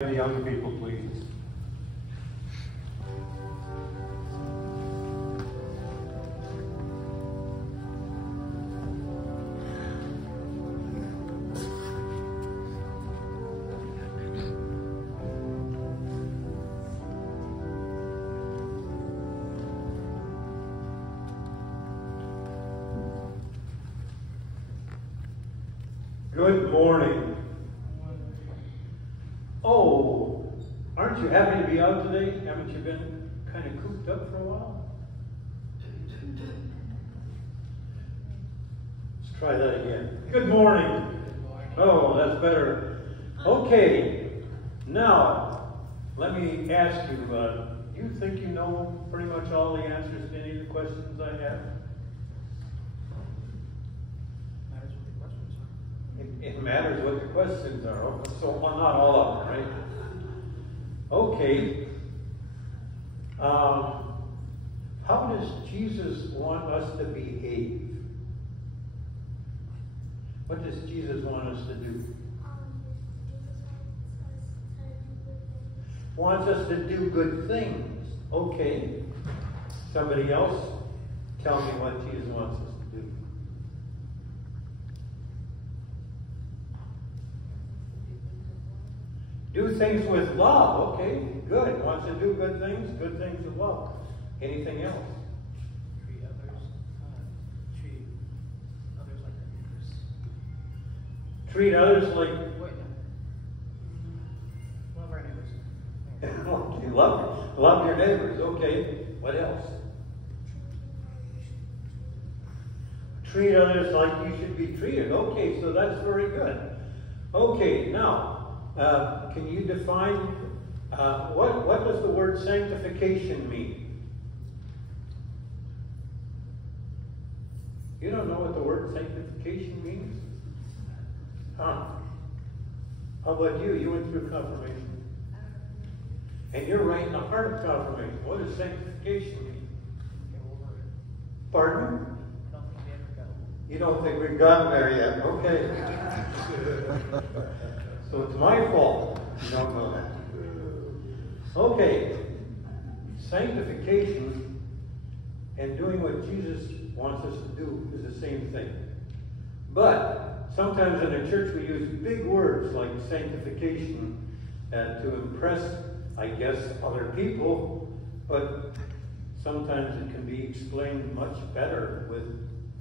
The young people, please. Good morning. Oh, aren't you happy to be out today? Haven't you been kind of cooped up for a while? Let's try that again. Good morning. Oh, that's better. Okay, now let me ask you, do you think you know pretty much all the answers to any of the questions I have? It matters what the questions are, so well, not all of them, right? Okay. How does Jesus want us to behave? What does Jesus want us to do? Wants us to do good things. Okay. Somebody else, tell me what Jesus wants us to do. Do things with love. Okay, good. Wants to do good things with love. Anything else? Treat others like their neighbors. Treat others like... Love our neighbors. Okay, love your neighbors. Okay, what else? Treat others like you should be treated. Okay, so that's very good. Okay, now... can you define what does the word sanctification mean? You don't know what the word sanctification means? Huh? How about you? You went through confirmation. And you're right in the heart of confirmation. What does sanctification mean? Pardon? You don't think we've gotten there yet? Okay. So it's my fault you don't know that. Okay. Sanctification and doing what Jesus wants us to do is the same thing. But sometimes in the church we use big words like sanctification to impress, I guess, other people. But sometimes it can be explained much better with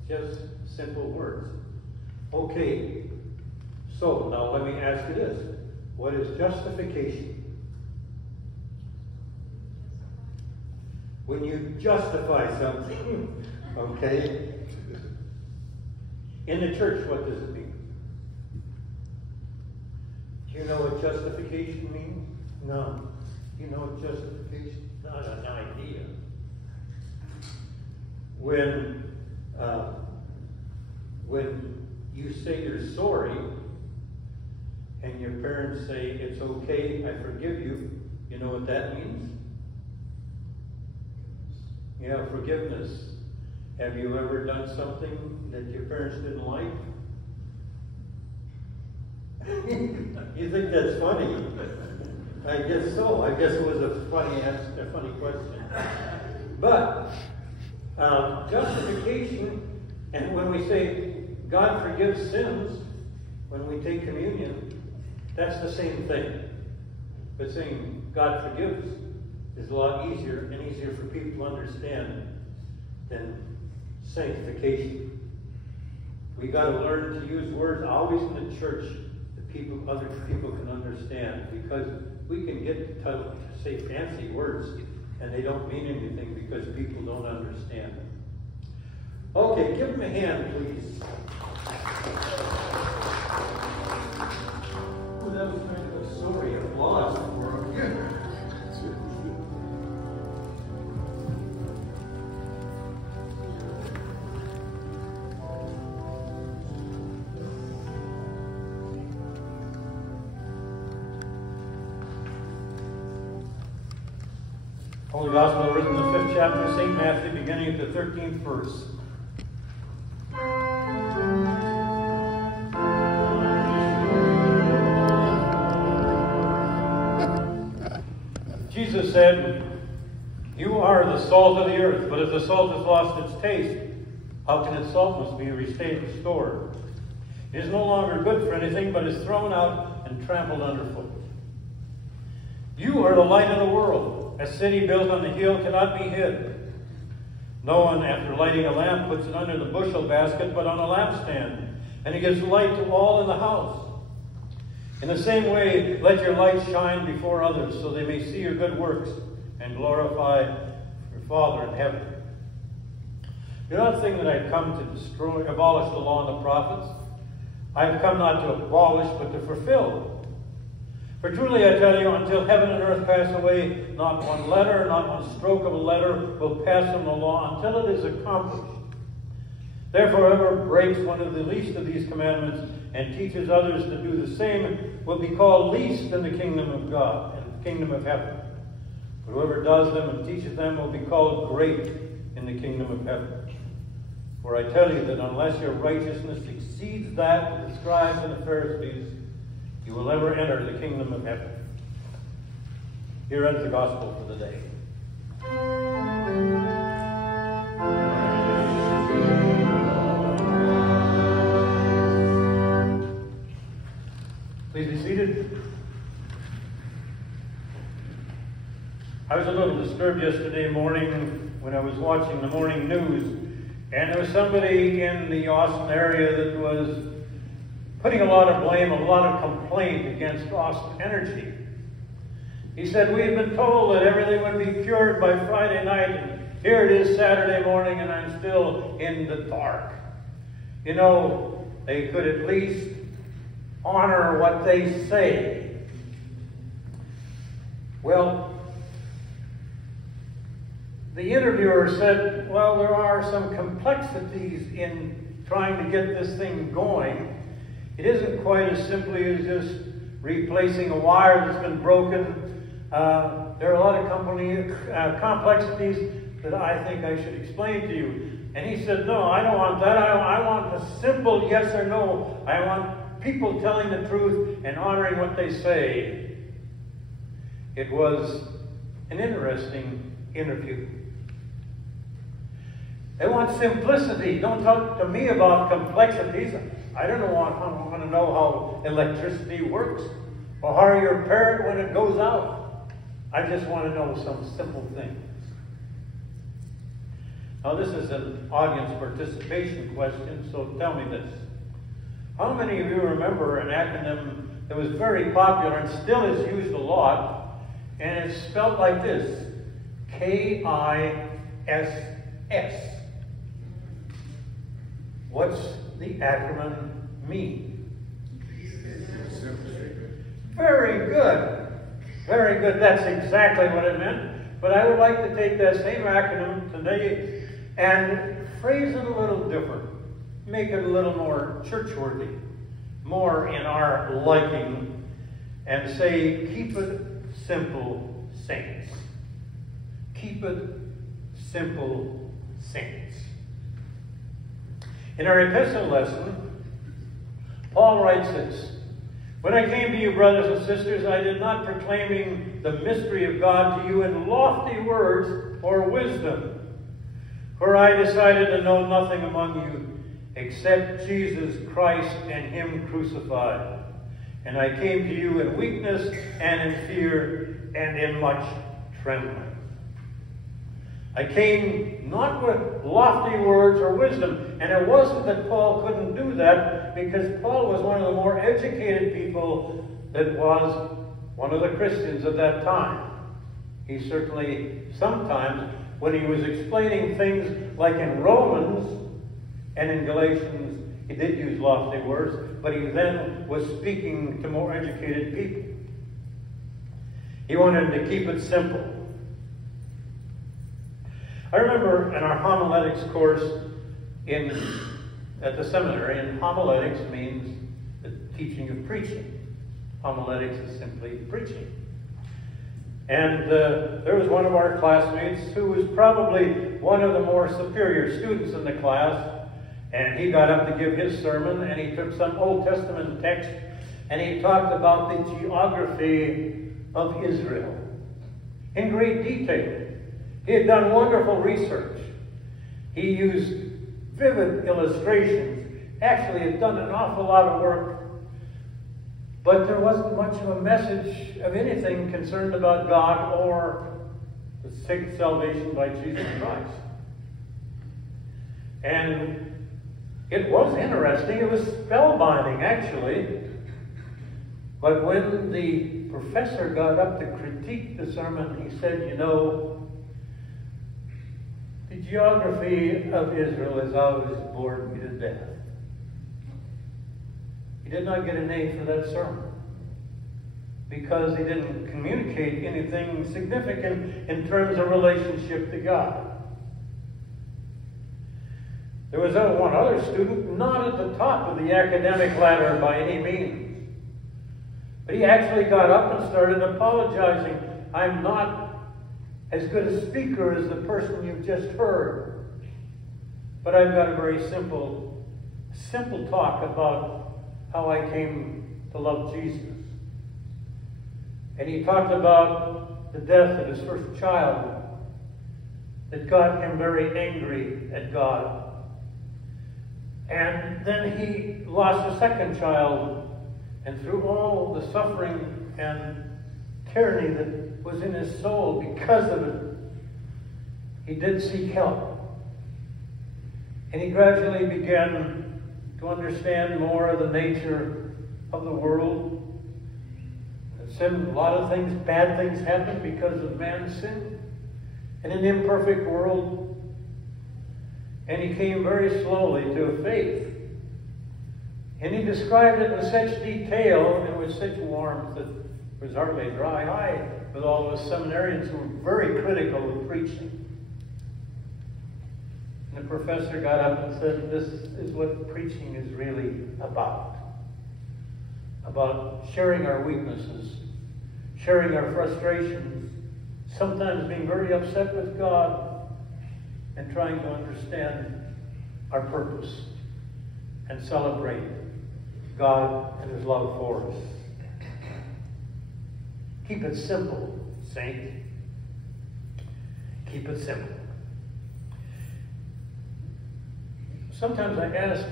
just simple words. Okay. So, now let me ask you this. What is justification? When you justify something, okay? In the church, what does it mean? Do you know what justification means? No. Do you know what justification? Not an idea. When you say you're sorry, and your parents say, it's okay, I forgive you, you know what that means? Yeah, forgiveness. Have you ever done something that your parents didn't like? You think that's funny? I guess so. I guess it was a funny question. But justification, and when we say God forgives sins, when we take communion, that's the same thing. But saying God forgives is a lot easier and easier for people to understand than sanctification. We got to learn to use words always in the church that other people can understand, because we can get to say fancy words and they don't mean anything because people don't understand them. Okay, give them a hand, please. That was kind of a story of loss for you. Holy Gospel written in the 5th chapter of St. Matthew, beginning at the 13th verse. Jesus said, "You are the salt of the earth, but if the salt has lost its taste, how can its salt must be restored? It is no longer good for anything, but is thrown out and trampled underfoot. You are the light of the world. A city built on the hill cannot be hid. No one, after lighting a lamp, puts it under the bushel basket, but on a lampstand, and it gives light to all in the house. In the same way, let your light shine before others, so they may see your good works and glorify your Father in heaven." Do not think that I have come to abolish the law and the prophets. I have come not to abolish, but to fulfill. For truly I tell you, until heaven and earth pass away, not one letter, not one stroke of a letter will pass from the law until it is accomplished. Therefore, whoever breaks one of the least of these commandments and teaches others to do the same will be called least in the kingdom of God, in the kingdom of heaven. But whoever does them and teaches them will be called great in the kingdom of heaven. For I tell you that unless your righteousness exceeds that of the scribes and the Pharisees, you will never enter the kingdom of heaven. Here ends the gospel for the day. Please be seated. I was a little disturbed yesterday morning when I was watching the morning news, and there was somebody in the Austin area that was putting a lot of blame, a lot of complaint against Austin Energy. He said, "We've been told that everything would be cured by Friday night, and here it is Saturday morning, and I'm still in the dark." You know, they could at least honor what they say. Well, the interviewer said, well, there are some complexities in trying to get this thing going. It isn't quite as simply as just replacing a wire that's been broken. There are a lot of complexities that I think I should explain to you. And he said, no, I don't want that. I want a simple yes or no. I want people telling the truth and honoring what they say. It was an interesting interview. They want simplicity. Don't talk to me about complexities. I don't want to know how electricity works or how you repair it when it goes out. I just want to know some simple things. Now, this is an audience participation question, so tell me this. How many of you remember an acronym that was very popular and still is used a lot, and it's spelled like this, KISS? What's the acronym mean? Very good. Very good. That's exactly what it meant. But I would like to take that same acronym today and phrase it a little different. Make it a little more church-worthy, more in our liking, and say, keep it simple, saints. Keep it simple, saints. In our epistle lesson, Paul writes this, "When I came to you, brothers and sisters, I did not proclaiming the mystery of God to you in lofty words or wisdom, for I decided to know nothing among you except Jesus Christ and Him crucified. And I came to you in weakness and in fear and in much trembling." I came not with lofty words or wisdom, and it wasn't that Paul couldn't do that, because Paul was one of the more educated people that was one of the Christians at that time. He certainly, sometimes, when he was explaining things like in Romans and in Galatians, he did use lofty words, but he then was speaking to more educated people. He wanted to keep it simple. I remember in our homiletics course at the seminary, and homiletics means the teaching of preaching. Homiletics is simply preaching. And there was one of our classmates who was probably one of the more superior students in the class, and he got up to give his sermon, and he took some Old Testament text, and he talked about the geography of Israel. in great detail. He had done wonderful research. He used vivid illustrations. Actually, had done an awful lot of work. But there wasn't much of a message of anything concerned about God or the salvation by Jesus Christ. And it was interesting. It was spellbinding, actually. But when the professor got up to critique the sermon, he said, you know, the geography of Israel has always bored me to death. He did not get an A for that sermon because he didn't communicate anything significant in terms of relationship to God. There was one other student, not at the top of the academic ladder by any means, but he actually got up and started apologizing. I'm not as good a speaker as the person you've just heard, but I've got a very simple talk about how I came to love Jesus. And he talked about the death of his first child that got him very angry at God. And then he lost a second child, and through all the suffering and tyranny that was in his soul because of it, he did seek help. And he gradually began to understand more of the nature of the world. A lot of things, bad things happen because of man's sin in an imperfect world. And he came very slowly to a faith. And he described it with such detail and with such warmth that there was hardly a dry eye with all of us seminarians who were very critical of preaching. And the professor got up and said, this is what preaching is really about sharing our weaknesses, sharing our frustrations, sometimes being very upset with God, and trying to understand our purpose and celebrate God and His love for us. Keep it simple, saint. Keep it simple. Sometimes I ask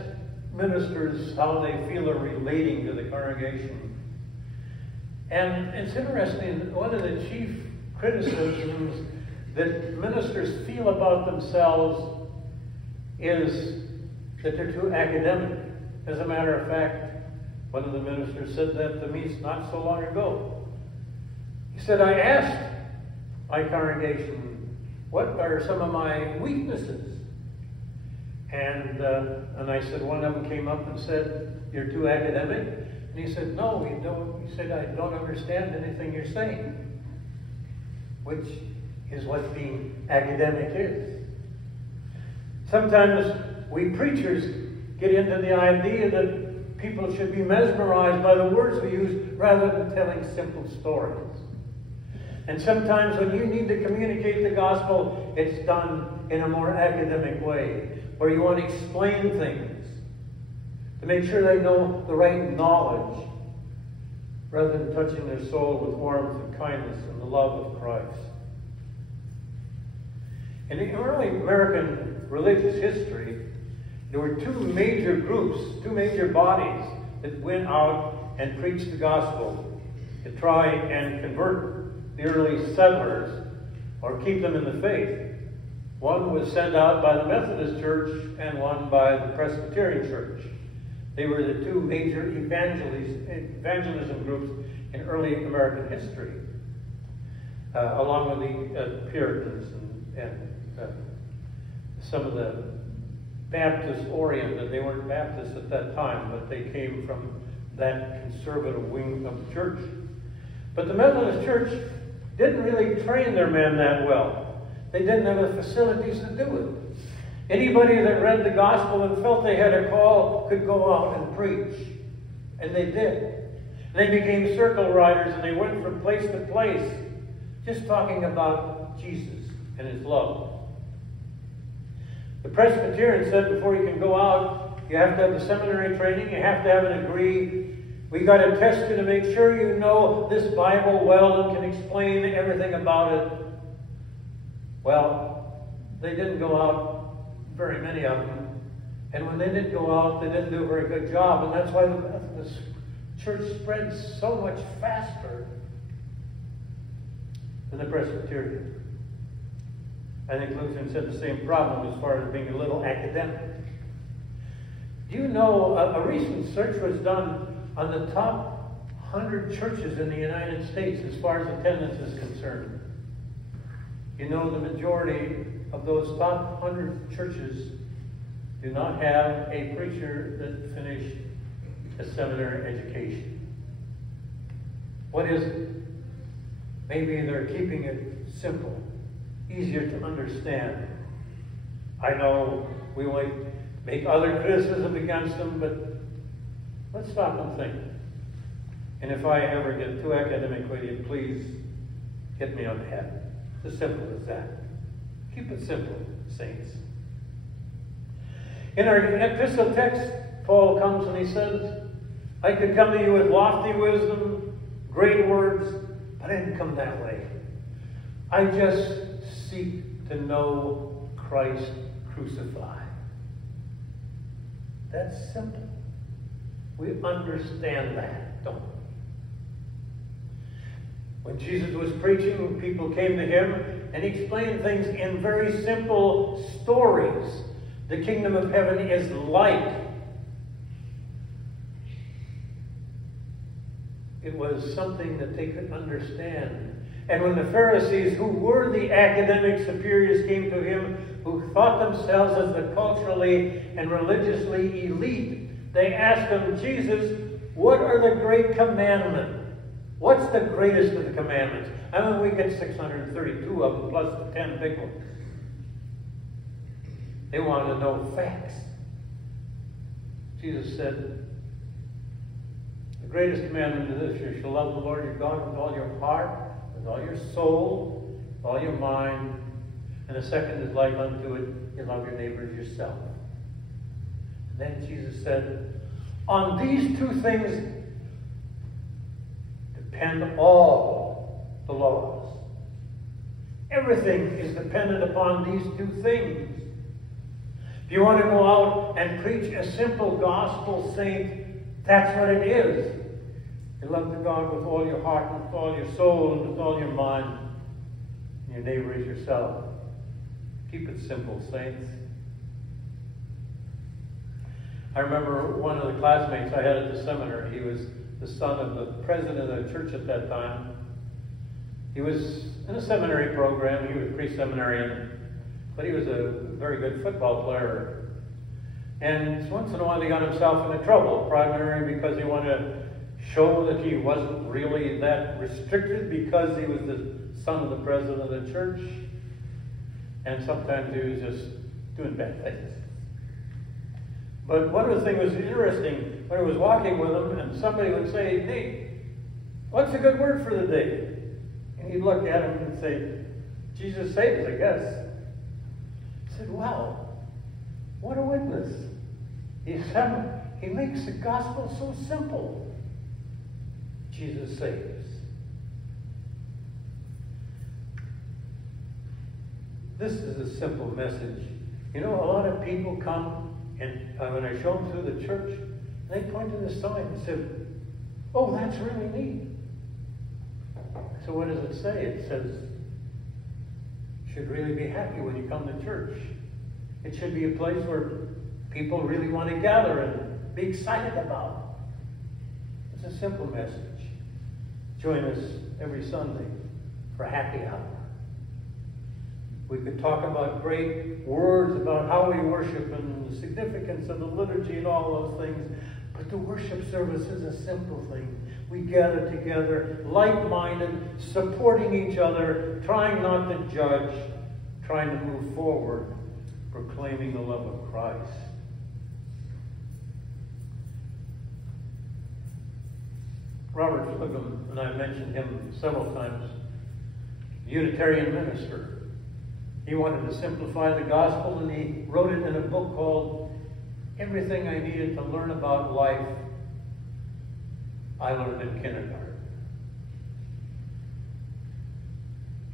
ministers how they feel are relating to the congregation. And it's interesting, one of the chief criticisms that ministers feel about themselves is that they're too academic. As a matter of fact, one of the ministers said that to me not so long ago. He said, I asked my congregation, what are some of my weaknesses? And I said, one of them came up and said, you're too academic. And he said, no, you don't. He said, I don't understand anything you're saying, which is what being academic is. Sometimes we preachers get into the idea that people should be mesmerized by the words we use rather than telling simple stories. And sometimes when you need to communicate the gospel, it's done in a more academic way, where you want to explain things to make sure they know the right knowledge, rather than touching their soul with warmth and kindness and the love of Christ. In the early American religious history, there were two major groups, two major bodies that went out and preached the gospel to try and convert the early settlers or keep them in the faith. One was sent out by the Methodist Church and one by the Presbyterian Church. They were the two major evangelism groups in early American history, along with the Puritans and some of the Baptist-oriented. They weren't Baptists at that time, but they came from that conservative wing of the church. But the Methodist Church didn't really train their men that well. They didn't have the facilities to do it. Anybody that read the gospel and felt they had a call could go out and preach. And they did. And they became circle riders, and they went from place to place just talking about Jesus and His love. The Presbyterian said before you can go out, you have to have the seminary training, you have to have a degree We got to test you to make sure you know this Bible well and can explain everything about it. Well, they didn't go out, very many of them. And when they did go out, they didn't do a very good job. And that's why the Methodist Church spread so much faster than the Presbyterian. I think Lutheran said the same problem as far as being a little academic. Do you know a recent search was done on the top 100 churches in the United States as far as attendance is concerned? You know, the majority of those top 100 churches do not have a preacher that finished a seminary education. What is it? Maybe they're keeping it simple, easier to understand. I know we might make other criticism against them, but let's stop and think. And if I ever get too academic with you, please hit me on the head. It's as simple as that. Keep it simple, saints. In our epistle text, Paul comes and he says, I could come to you with lofty wisdom, great words, but I didn't come that way. I just seek to know Christ crucified. That's simple. We understand that, don't we? When Jesus was preaching, people came to him and he explained things in very simple stories. The kingdom of heaven is like. It was something that they could understand. And when the Pharisees, who were the academic superiors, came to him, who thought themselves as the culturally and religiously elite, they asked him, Jesus, what are the great commandments? What's the greatest of the commandments? I mean, we get 632 of them, plus the 10 big ones. They wanted to know facts. Jesus said, the greatest commandment is this: you shall love the Lord your God with all your heart, with all your soul, with all your mind. And the second is like unto it, you love your neighbor as yourself. And then Jesus said, on these two things depend all the laws. Everything is dependent upon these two things. If you want to go out and preach a simple gospel, saint, that's what it is. You love the God with all your heart and with all your soul and with all your mind. And your neighbor is yourself. Keep it simple, saints. I remember one of the classmates I had at the seminary. He was the son of the president of the church at that time. He was in a seminary program. He was pre-seminarian, but he was a very good football player. And once in a while he got himself into trouble, primarily because he wanted to show that he wasn't really that restricted because he was the son of the president of the church. And sometimes he was just doing bad things. But one of the things was interesting, when I was walking with him and somebody would say, Nate, what's a good word for the day? And he'd look at him and say, Jesus saves, I guess. I said, wow, what a witness. He makes the gospel so simple. Jesus saves. This is a simple message. You know, a lot of people come and when I show them through the church, they point to the sign and say, oh, that's really neat. So what does it say? It says, you should really be happy when you come to church. It should be a place where people really want to gather and be excited about. It's a simple message. Join us every Sunday for happy hour. We could talk about great words about how we worship and the significance of the liturgy and all those things. But the worship service is a simple thing. We gather together, like-minded, supporting each other, trying not to judge, trying to move forward, proclaiming the love of Christ. Robert Fulgham, and I've mentioned him several times, Unitarian minister. He wanted to simplify the gospel, and he wrote it in a book called Everything I Needed to Learn About Life I learned in kindergarten.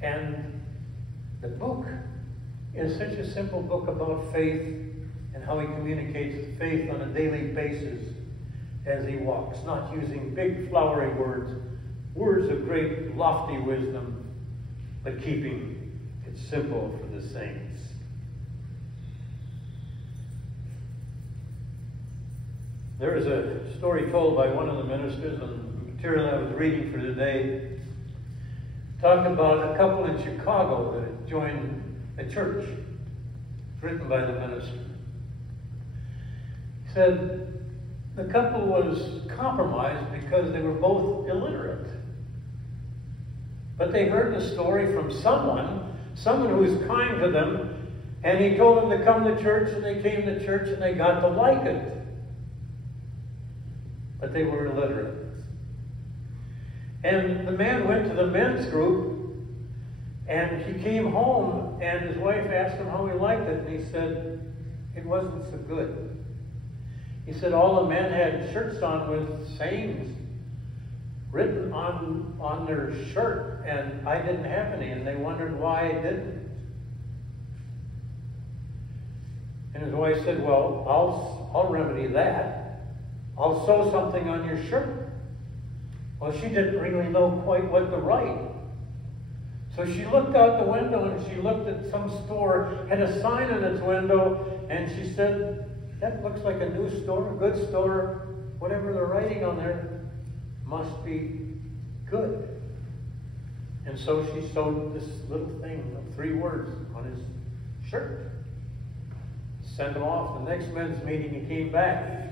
And the book is such a simple book about faith and how he communicates faith on a daily basis as he walks, not using big flowery words, words of great lofty wisdom, but keeping it simple for the saints. There is a story told by one of the ministers, and the material I was reading for today talked about a couple in Chicago that had joined a church. It's written by the minister. He said the couple was compromised because they were both illiterate. But they heard the story from someone who was kind to them, and he told them to come to church, and they came to church, and they got to like it. But they were illiterate. And the man went to the men's group, and he came home, and his wife asked him how he liked it, and he said, it wasn't so good. He said all the men had shirts on with sayings written on their shirt, and I didn't have any, and they wondered why I didn't. And his wife said, well, I'll remedy that. I'll sew something on your shirt. Well, she didn't really know quite what to write. So she looked out the window and she looked at some store, had a sign in its window, and she said, that looks like a new store, a good store. Whatever they're writing on there must be good. And so she sewed this little thing of 3 words on his shirt. Sent him off. The next men's meeting, he came back.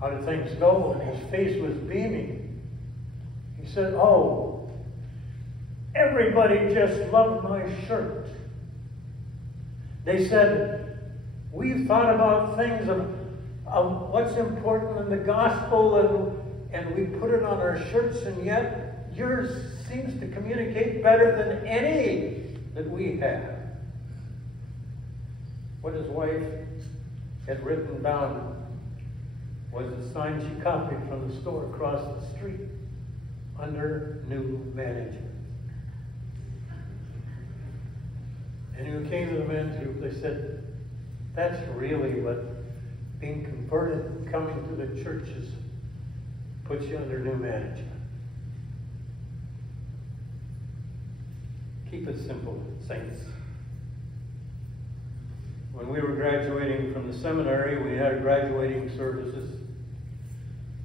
How did things go? And his face was beaming. He said, oh, everybody just loved my shirt. They said, we've thought about things of what's important in the gospel, and we put it on our shirts, and yet yours seems to communicate better than any that we have. What his wife had written down was a sign she copied from the store across the street under new management. And who came to the men's group, they said, that's really what being converted and coming to the churches puts you under new management. Keep it simple, saints. When we were graduating from the seminary, we had graduating services.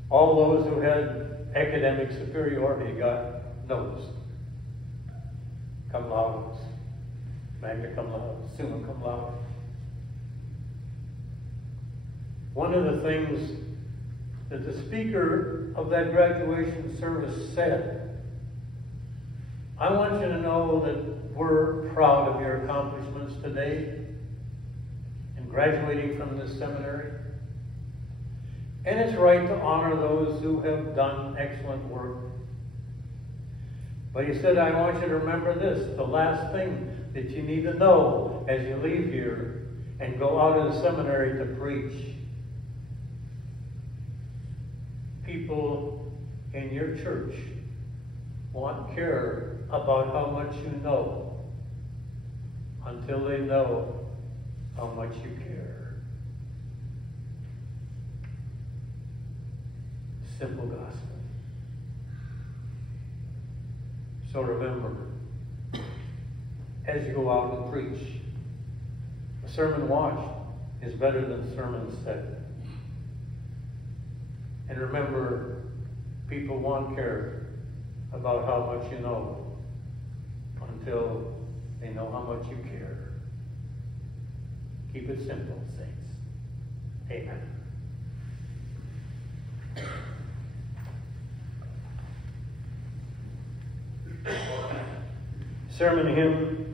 All those who had academic superiority got noticed. Cum laude, magna cum laude, summa cum laude. One of the things that the speaker of that graduation service said, I want you to know that we're proud of your accomplishments today in graduating from this seminary. And it's right to honor those who have done excellent work. But he said, I want you to remember this, the last thing that you need to know as you leave here and go out of the seminary to preach. People in your church won't care about how much you know until they know how much you care. Simple gospel. So remember, as you go out and preach, a sermon watched is better than a sermon said. And remember, people won't care about how much you know until they know how much you care. Keep it simple, saints. Amen. Sermon hymn,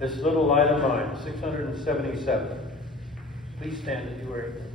This Little Light of Mine, 677. Please stand if you are able.